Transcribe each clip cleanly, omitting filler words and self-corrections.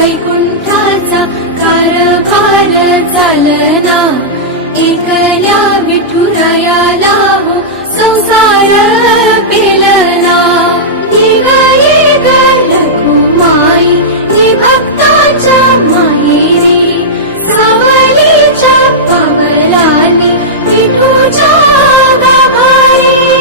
वैकुंठाचा कारभार चालना, एकल्या विठुरायाला हो संसार पेलना। येग रखुमाई ही भक्ताच्या माहेरी, सावलीच्या पावलांनी विठूच्या गाभारी।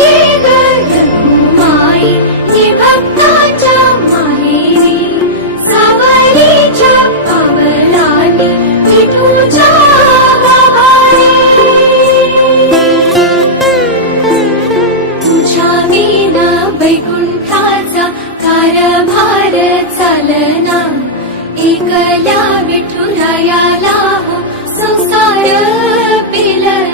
येग रखुमाई ही भक्ताच्या माहेरी, सावलीच्या पावलांनी विठूच्या गाभारी। तुझ्या विना वैकुंठाचा कारभार चालना, एकल्या विठुरायाला हो संसार पेलना।